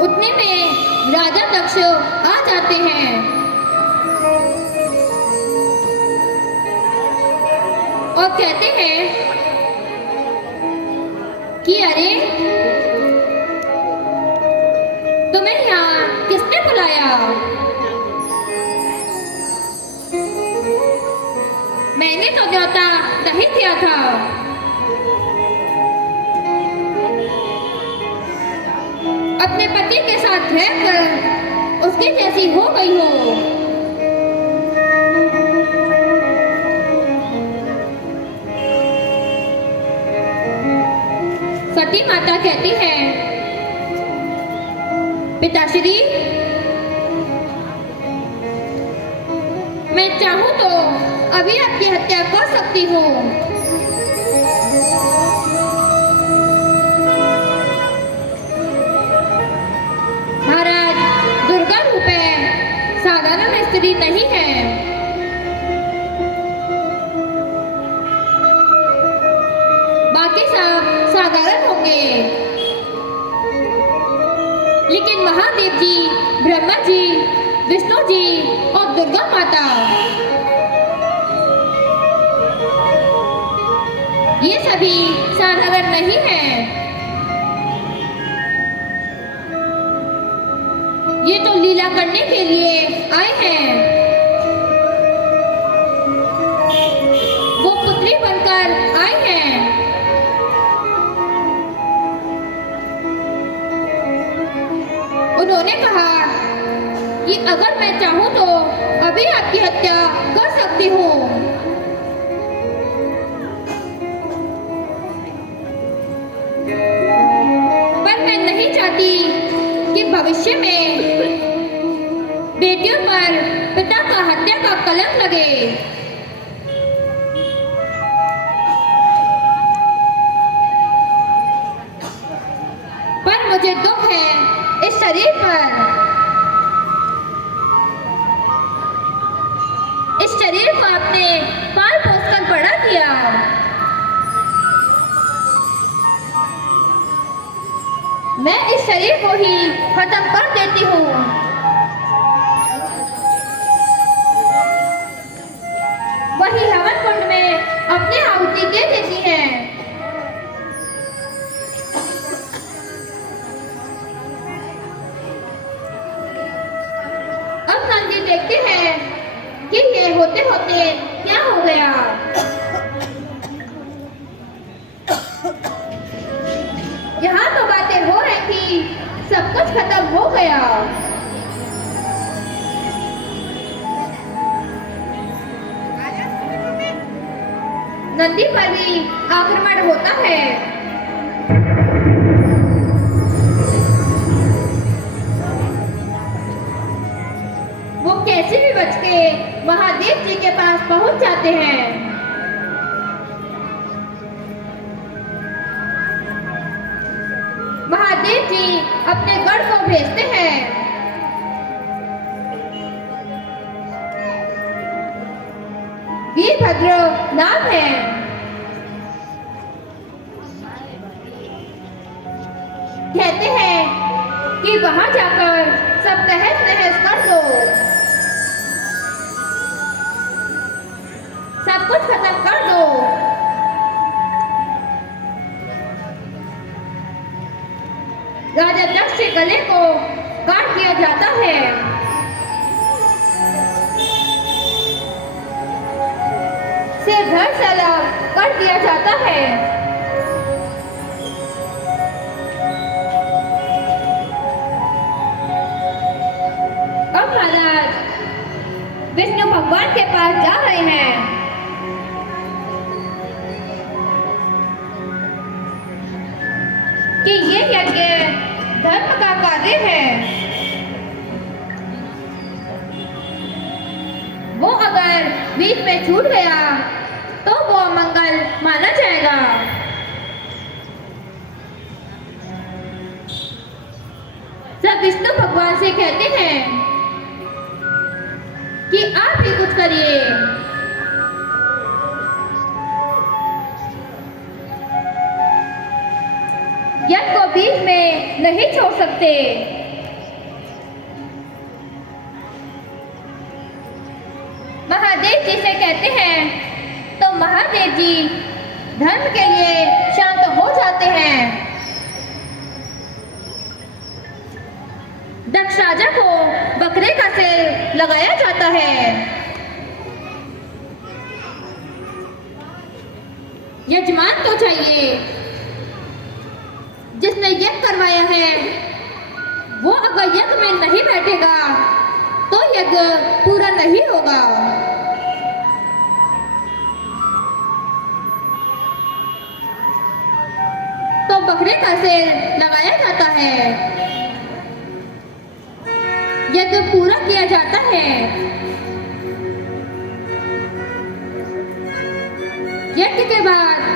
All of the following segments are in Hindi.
उतने में राजा दक्ष आ जाते हैं और कहते हैं कि अरे तुम्हें यहाँ किसने बुलाया? मैंने तो न्योता नहीं दिया था। अपने पति के साथ रहकर उसकी जैसी हो गई हो। सती माता कहती है, पिताश्री, मैं चाहूं तो अभी आपकी हत्या कर सकती हूँ। महाराज, दुर्गा रूप साधारण स्त्री नहीं है। बाकी सब साधारण होंगे, लेकिन महादेव जी, ब्रह्मा जी, विष्णु जी और दुर्गा माता, ये सभी साधारण नहीं हैं। ये तो लीला करने के लिए आए हैं। वो पुतली बनकर आए हैं। उन्होंने कहा कि अगर मैं चाहूं तो अभी आपकी हत्या कर सकती हूँ। पर मैं नहीं चाहती कि भविष्य में बेटियों पर पिता का हत्या का कलंक लगे। पर मुझे दुख है इस शरीर पर। इस शरीर को आपने पाल पोसकर बड़ा किया। मैं इस शरीर को ही खत्म कर देती हूँ। वही हवन कुंड में अपनी आहुति दे देती है। अब नंदी देखते हैं कि ये होते होते क्या हो गया। यहाँ तो बातें हो रही थी, सब कुछ खत्म हो गया। नंदी पर भी आक्रमण होता है। वो कैसे भी बच के महादेव जी के पास पहुंच जाते हैं। महादेव जी अपने गढ़ को भेजते हैं। वीरभद्र नाम है। कहते हैं कि वहां जाकर सब तहस नहस कर दो, सब कुछ खत्म कर दो। राजा दक्ष के गले को काट दिया जाता है। सिर धड़ से अलग कर दिया जाता है। अब महाराज विष्णु भगवान के पास जा रहे हैं। कि ये यज्ञ धर्म का कार्य है। वो अगर बीच में छूट गया तो वो अमंगल माना जाएगा। सब विष्णु भगवान से कहते हैं कि आप ही कुछ करिए। यज्ञ को बीच में नहीं छोड़ सकते। महादेव जी से कहते हैं तो महादेव जी धर्म के लिए शांत हो जाते हैं। दक्ष राजा को बकरे का सिर लगाया जाता है। यजमान तो चाहिए, जिसने यज्ञ करवाया है वो अगर यज्ञ में नहीं बैठेगा तो यज्ञ पूरा नहीं होगा। तो बकरे का सिर लगाया जाता है, यज्ञ पूरा किया जाता है। यज्ञ के बाद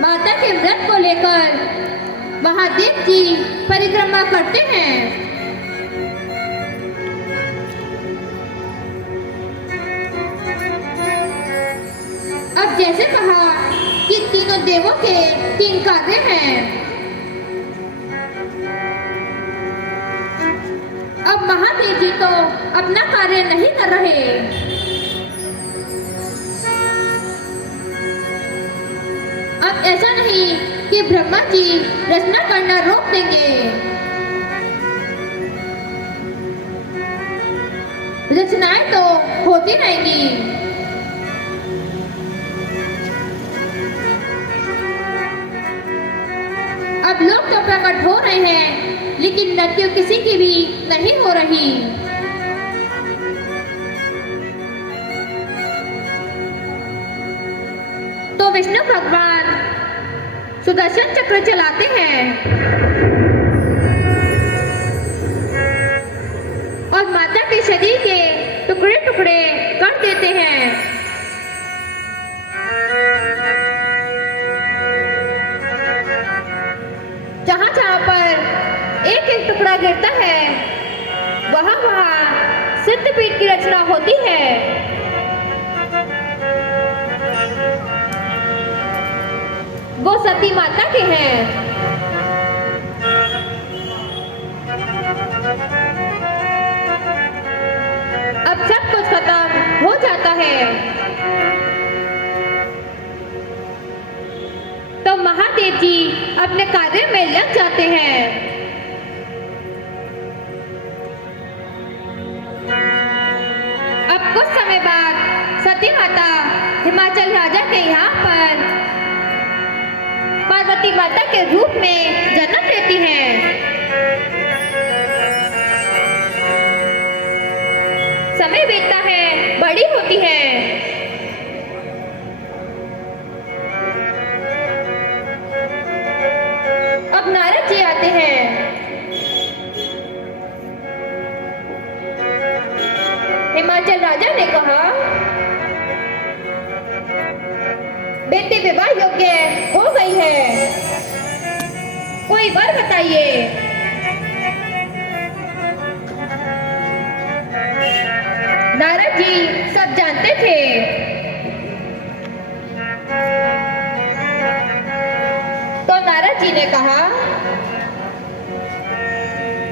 माता के व्रत को लेकर महादेव जी परिक्रमा करते हैं। अब जैसे कहा कि तीनों देवों के 3 कार्य हैं। अब महादेव जी तो अपना कार्य नहीं कर रहे। अब ऐसा नहीं कि ब्रह्मा जी रचना करना रोक देंगे। रचनाएं तो होती रहेंगी। अब लोग तो प्रकट हो रहे हैं, लेकिन मृत्यु किसी की भी नहीं हो रही। तो विष्णु भगवान सुदर्शन चक्र चलाते हैं और माता के शरीर के टुकड़े टुकड़े कर देते हैं। जहां जहां पर एक एक टुकड़ा गिरता है वहां वहां सिद्धपीठ की रचना होती है। वो सती माता के हैं। अब सब कुछ खत्म हो जाता है। तो महादेव जी अपने कार्य में लग जाते हैं। अब कुछ समय बाद सती माता हिमाचल राजा के यहाँ पर पार्वती माता के रूप में जन्म लेती हैं। समय बीतता है, बड़ी होती है। अब नारद जी आते हैं। हिमाचल राजा ने कहा, बेटी विवाह योग्य हो गई है, कोई वर बताइए। नारद जी सब जानते थे। तो नारद जी ने कहा,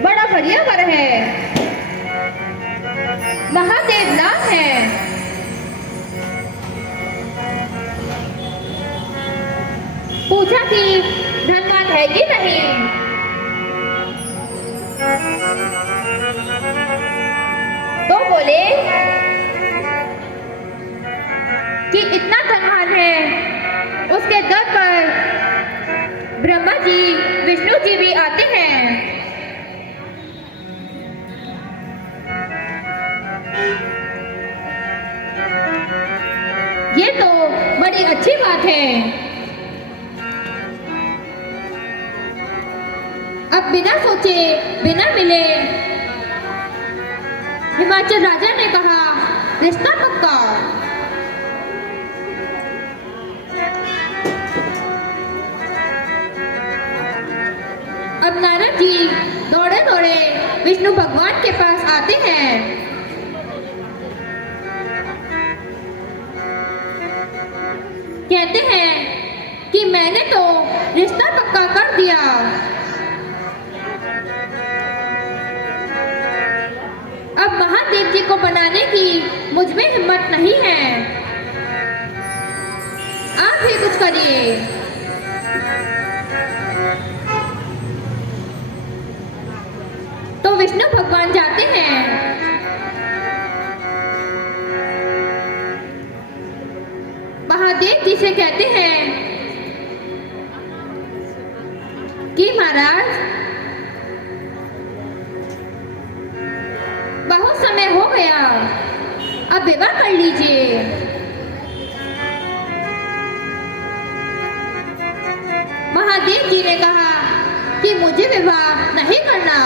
बड़ा बढ़िया वर है, महादेव नाम है। पूछा कि धनवान है कि नहीं। तो बोले कि इतना धनवान है, उसके दर पर ब्रह्मा जी विष्णु जी भी आते हैं। ये तो बड़ी अच्छी बात है। अब बिना सोचे बिना मिले हिमाचल राजा ने कहा, रिश्ता पक्का। अब नारद जी दौड़े दौड़े विष्णु भगवान के पास आते हैं। कहते हैं कि मैंने तो रिश्ता पक्का कर दिया। अब महादेव मुझमें हिम्मत नहीं है। आप भी कुछ करिए। तो विष्णु भगवान जाते हैं। महादेव जी से कहते हैं कि महाराज, बहुत समय हो गया, अब विवाह कर लीजिए। महादेव जी ने कहा कि मुझे विवाह नहीं करना।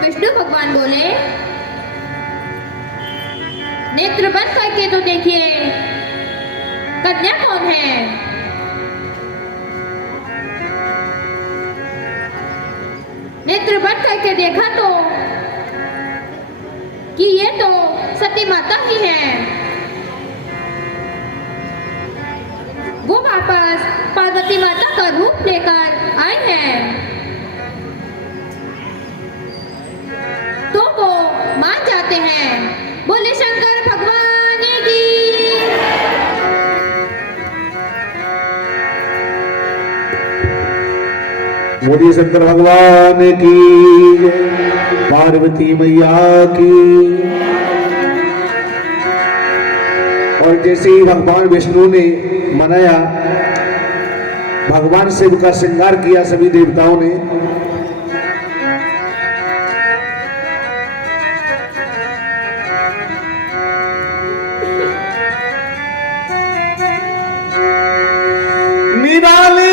विष्णु भगवान बोले, नेत्र बंद करके तो देखिए कन्या कौन है। नेत्र बंद करके देखा तो कि ये तो सती माता ही है। वो वापस पार्वती माता का रूप लेकर आए हैं। तो वो मान जाते हैं। बोले शंकर भगवान की। बोलिए शंकर भगवान की, पार्वती मैया की। और जैसे ही भगवान विष्णु ने मनाया, भगवान शिव का श्रृंगार किया सभी देवताओं ने, निराले